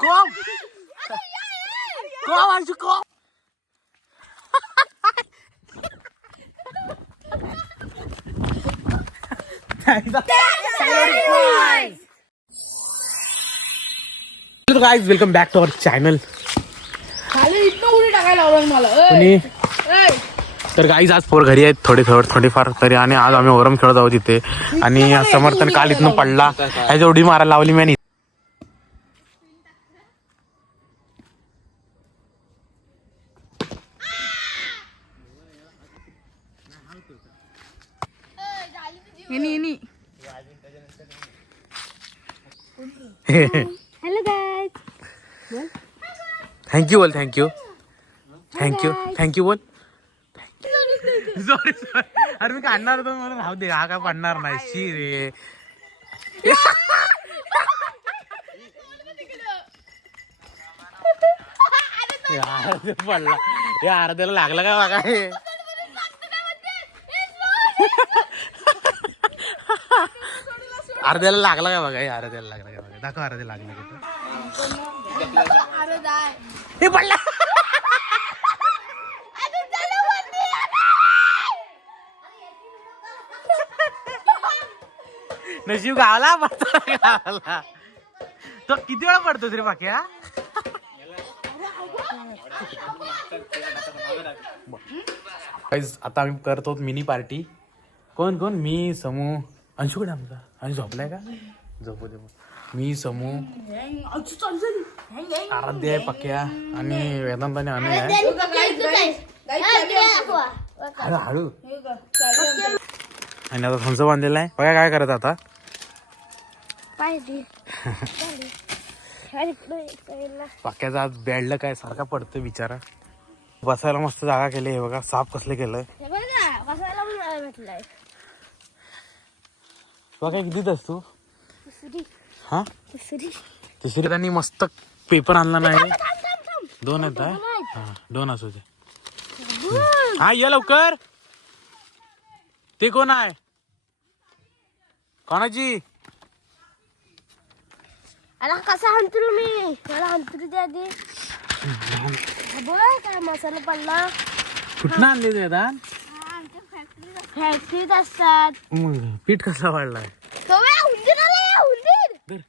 कोम. कोम अंशू कोम. Guys welcome back to our channel खाली इथनं उडी टाकायला लावलं मला. ऐ, आणि ऐ. तर गाईज आज पोर घरी आहेत थोडे थोडे थोडेफार तरी. आणि आज आम्ही ओरम खेळत आहोत तिथे आणि समर्थन काल इथनं पडला. ह्याची उडी मारायला लावली मी आणि हॅलो गाईज थँक्यू बोल thank you thank you thank you बोल सॉरी सॉरी अरे मी काढणार होतो मला राहू दे हा काय पडणार नाही. शी रे. पडला. या अर्ध्याला लागला काय बघा हे? अर्ध्याला लागला काय बघा? हे अर्ध्याला लागला काय बघा? दाखव अर्ध्याला लागला का हे पडला. नशीब गावला पडतो गावला. तो किती वेळा पडतो रे बाक्या आता आम्ही करतो मिनी पार्टी कोण कोण? मी समू. अंशू कडे आमचा आणि झोपलाय का? झोपू दे मी समू आराध्य आहे पक्या आणि वेदांताने आणि आहे. हळू हळू. आणि आता थंस बांधलेला आहे. बघा काय करत आता. पाहिजे पक्याचा आज बेडला काय सारखा पडतो बिचारा. बसायला मस्त जागा केली हे बघा. साफ कसले केलंय. बघा किती तू? हा? दुसरी. त्यांनी मस्त पेपर आणला नाही दोन आहेत हा? दोन असू दे. हा ये लवकर. ते कोण आहे? कोणाची? अरे कसा हंतरू मी? मला हंतरू द्या आधी. बोल काय मसाला पडला? कुठनं आणले ते आता फॅक्टरीत असतात मग पीठ कसला वाढलाय? उंदीर आलाय, उंदीर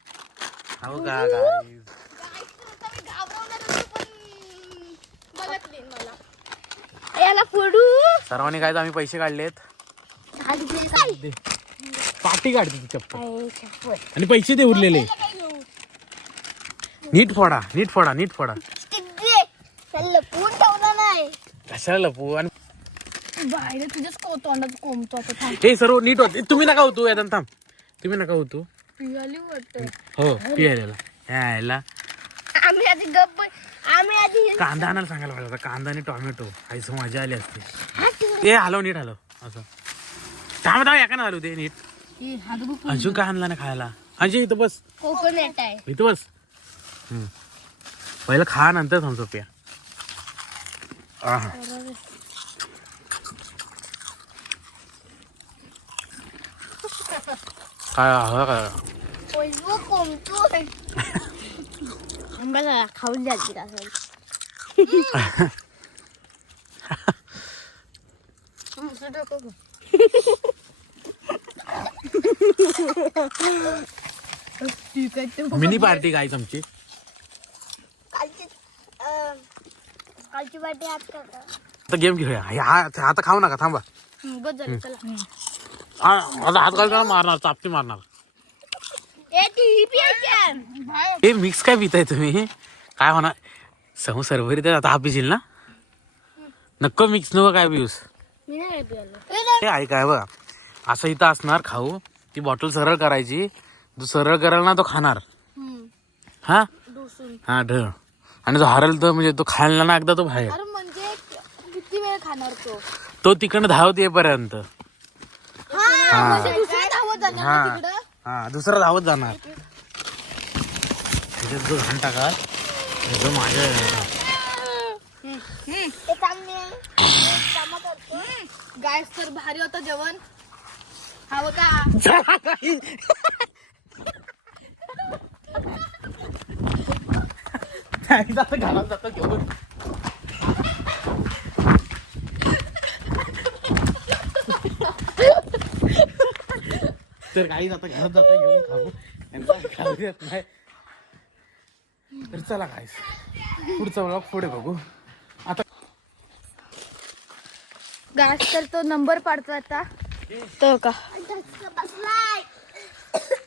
का guys? याला फोडू. सर्वांनी काय आम्ही पैसे काढलेत. दे. पाटी काढते ती चप्पल. आणि पैसे दे उरलेले. नीट फोडा नीट फोडा नीट फोडा. ठेवला नाही. कशाला लपू आणि बाहेर तुझ्याच को- तोंडात कोंबतो आता थांब. हे सर्व नीट होते. तुम्ही नका होतो यादन थांब. तुम्ही नका होतो. पियाली वाटतं हो पियाला यायला. आम्ही आधी गप्प आम्ही आधी कांदा आणायला सांगायला पाहिजे होता. कांदा आणि टोमॅटो. खायचं मजा आली असते. हात ते हलव नीट हलव. असं. थांब थांब एका ना हलव ते नीट. हे हात बघ अंशू काय आणला ना खायला? अंशू इथं बस. कोकोनट आहे. इथं बस. हम्म. पहिलं खा नंतर थांबतो पिया. आहा. काय हवं काय पैसे कोणतो बघा खाऊन जाते का ठीक आहे ते मिनी पार्टी काय आमची कालची अं, कालची पार्टी आज करता आता गेम खेळूया हे हा- आता खाऊ नका थांबा बस झालं चला हा, आता हात घालताना मारणार चापटी मारणार. हे मिक्स काय पिताय तुम्ही? काय होणार समू सरभरी तर आता हा पिशील ना? नको मिक्स नको काय पिऊस. मी नाही पियालो. हे आहे काय बघा. असं इथं असणार खाऊ. ती बॉटल सरळ करायची. जो सरळ करायला ना तो खाणार. हा? हा ढ आणि जो हरल तो म्हणजे तो खायला ना एकदा तो बाहेर. अरे म्हणजे किती वेळ खाणार तो? तो तिकडनं धावत येईपर्यंत. हा. म्हणजे दुसरं धावत जाणार हा. ना तिकडं. हा दुसरा धावत जाणार. त्याच्यात जो घाण टाका त्याचं माझ्या ते चांगले कामं करतो गायस तर भारी होतं जेवण. हवं का? घरात जातं घेऊन तर काही जातं घरात जातं घेऊन खाऊ. यांना खाऊ देत नाही. तर चला काय पुढचा ब्लॉग पुढे बघू. आता गास तर तो नंबर पाडतो आता. तो का?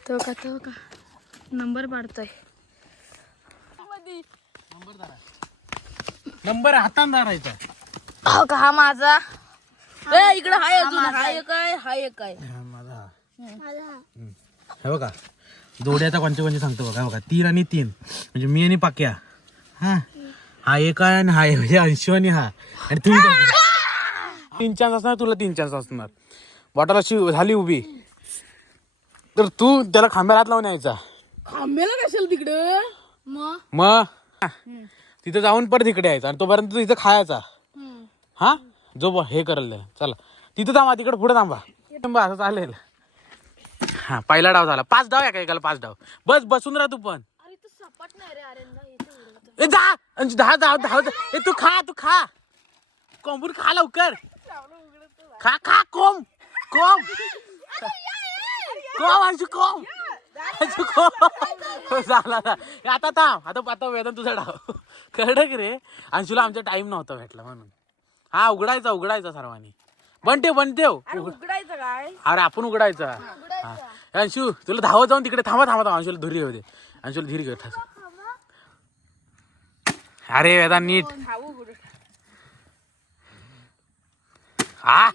तो का तो का? नंबर पाडतोय. नंबर हातान धरायचा. हो का? हा माझा. ए, इकडं हाय अजून. हाय काय हाय काय हा, हा. हे बघा जोड्याचा कोणचे कोणचे सांगतो बघा. बघा तीन आणि तीन. म्हणजे मी आणि पाक्या. हा? हा एक आहे आणि हा एक. म्हणजे अंशू आणि हा. आणि तुम्ही दोघे. तीन चान्स असणार तुला तीन चान्स असणार. बॉटल अशी झाली उभी. तर तू त्याला खांब्याला हात लावून यायचा. खांब्याला कशाला तिकडं? मग? मग तिथं जाऊन परत इकडे यायचा. आणि तोपर्यंत तू इथं खायचा. हा? जो ब- हे करेल. चला. तिथं थांबा तिकडे पुढे थांबा. थांबा असं चालेल. हा पहिला डाव झाला. पाच डाव आहे का एकाला पाच डाव? बस बसून राहा तू पण. अरे तू सपाट नाही रे अरे ए जा! अंश, दहा दहा दहा ए तू खा तू खा. कोंबून खा लवकर. खा खा कोंब. कोंब. कोंब अंशू कोंब. अंशू कोंब. झाला ना. ए, आता थांब. आता आता वेदन तुझा डाव. कळलं की रे. अंशूला आमचा टाइम नव्हता भेटला म्हणून. हा उघडायचा उघडायचा सर्वांनी. बनते बनते उघडायचं काय? अरे आपण उघडायचा. हा. अंशू तुला धावत जाऊन तिकडे थांबा थांबा थांबा. अंशूला धुरी होते अंशूला धीर घेत अरे वेदा नीट. हा.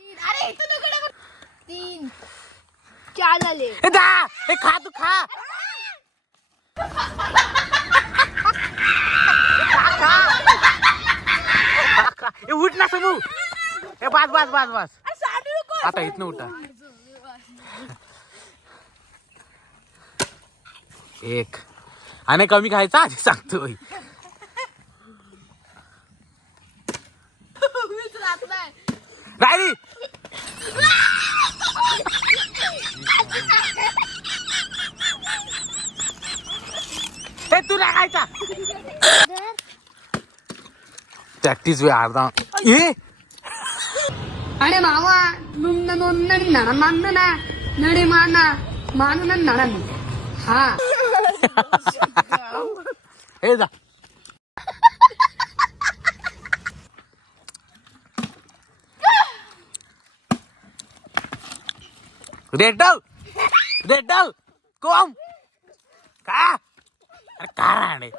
तीन. चार झाले ए, दा ए, खा तू खा. खा, खा. ए, उठ ना समू ए बस बस बस बस. आता इथनं उठा. एक. आणि कमी खायचा आधी सांगतो राहिली खायचा. प्रॅक्टिस वे अर्धा. ये अरे मावा नुन नोंद नडी नाना मान्न ना. नडी माना मानून नाना. हा. जा. रेडल रेडल कोम का? अरे का राणे?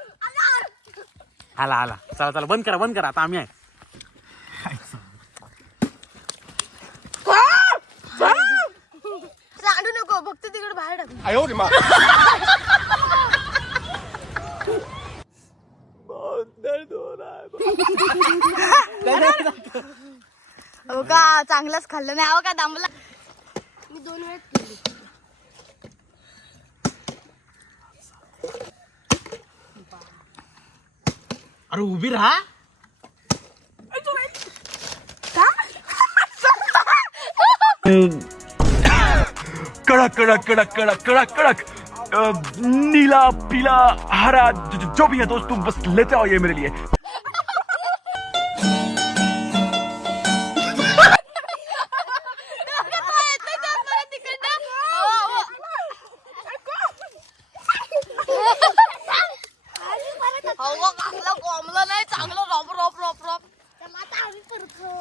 आला आला. चला चला. बंद करा बंद करा. आता आम्ही आहे. सांडू नको फक्त तिकडे बाहेर टाक हो का चांगलंच खाल्लं नाही. हो का दांबला मी दोन वेळेस केली अरे उभी राहा. कड़क कड़क कड़क कड़क कड़क कड़क. अ, नीला पीला हरा जो, जो भी है दोस्त तुम बस लेते आओ ये मेरे लिए.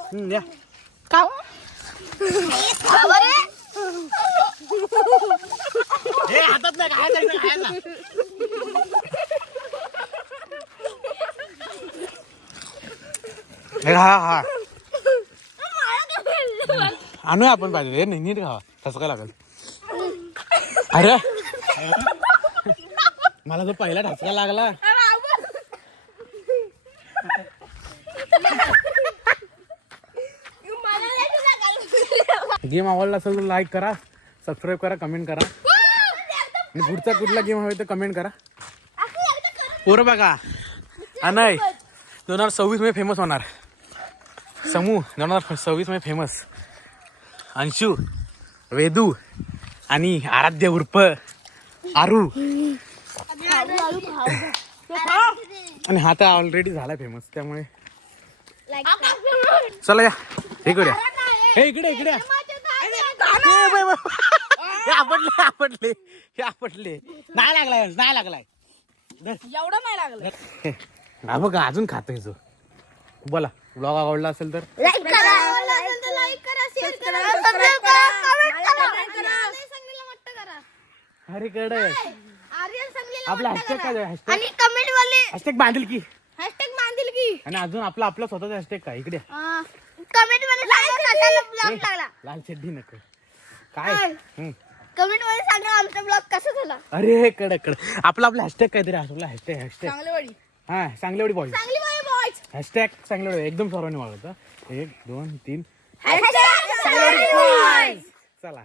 करतो हम्म, या. का हे? हातात नाही खायचं इथं खायचं हे आणूया आपण पाहिजे हे नाही नीट खावा. तसं काय लागेल. अरे. मला तो पहिला ठसका लागला. गेम आवडला असेल तर लाईक करा सबस्क्राईब करा कमेंट करा. आणि पुढचा कुठला गेम हवा तर कमेंट करा. पोरं बघा. हा नाही. दोन हजार सव्वीसमध्ये फेमस होणार. समूह दोन हजार सव्वीसमध्ये फेमस अंशू वेदू आणि आराध्य उर्फ आरू. आणि हा तर ऑलरेडी झाला फेमस त्यामुळे. चला या. हे करूया. हे इकडे इकडे. Bye, bye. हे आपटले आपटले हे आपटले. नाही लागलाय नाही लागलाय. एवढं नाही लागलं. हे, बघा अजून खातोय जो बोला ब्लॉग आवडला असेल तर? लाईक करा. लाईक करा शेअर करा सबस्क्राईब करा कमेंट करा. संगीला मट्ट करा. अरे कडे आर्यन आपला हॅशटॅग काय हॅशटॅग आणि कमेंट वाले हॅशटॅग बांधील की. हॅशटॅग मांदिल की. आणि अजून आपला आपला स्वतःचा हॅशटॅग काय? इकडे. कमेंट लागला. लाल चड्डी नको. काय? हम्म. कमेंटमध्ये सांगा आमचा ब्लॉग कसा झाला. अरे कडक कडक. आपला आपला हॅशटॅग काहीतरी आपला हॅशटॅग हॅशटॅग चांगलेवाडी. हा चांगलेवडी बॉय चांगली बाय बॉयज हॅशटॅग चांगलेवडी. एकदम सर्वांनी वाढवतं एक दोन तीन. हॅशटॅग चला.